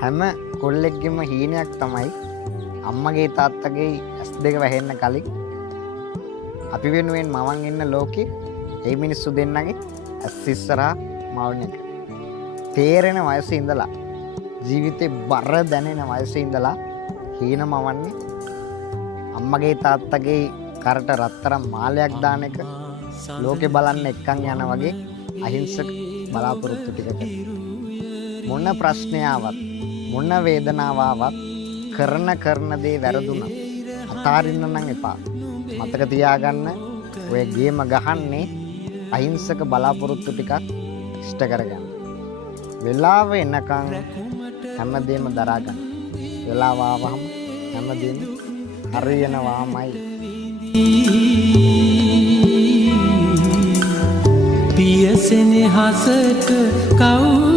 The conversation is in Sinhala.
හැම කොල්ලෙක්ගෙම හීනයක් තමයි අම්මගේ තාත්තගේ ඇස් දෙක වැහෙන්න කලින් අපි වෙනුවෙන් මවන් ඉන්න ලෝකේ ඒ මිනිස්සු දෙන්නගේ ඇස් ඉස්සරහා මවන එක. තේරෙන වයසේ ඉඳලා ජීවිතේ බර දැනෙන වයසේ ඉඳලා හීන මවන්නේ අම්මගේ තාත්තගේ කරට රත්තරන් මාලයක් දාන එක ලෝකේ බලන්න එක්කන් යන වගේ අහිංසක බලාපොරොත්තු ටිකකට මොන ප්‍රශ්නයාවත් මොන වේදනාවක් කරන දේ වැරදුනා අතාරින්න නම් එපා. මතක තියාගන්න ඔය ගේම ගහන්නේ අහිංසක බලාපොරොත්තු ටිකක් ඉෂ්ට කරගන්න. වෙලාව එනකන් හැමදේම දරා ගන්න. වෙලාව ආවම හැමදේම හරියනවාමයි. පියසෙනෙහසට කවුරු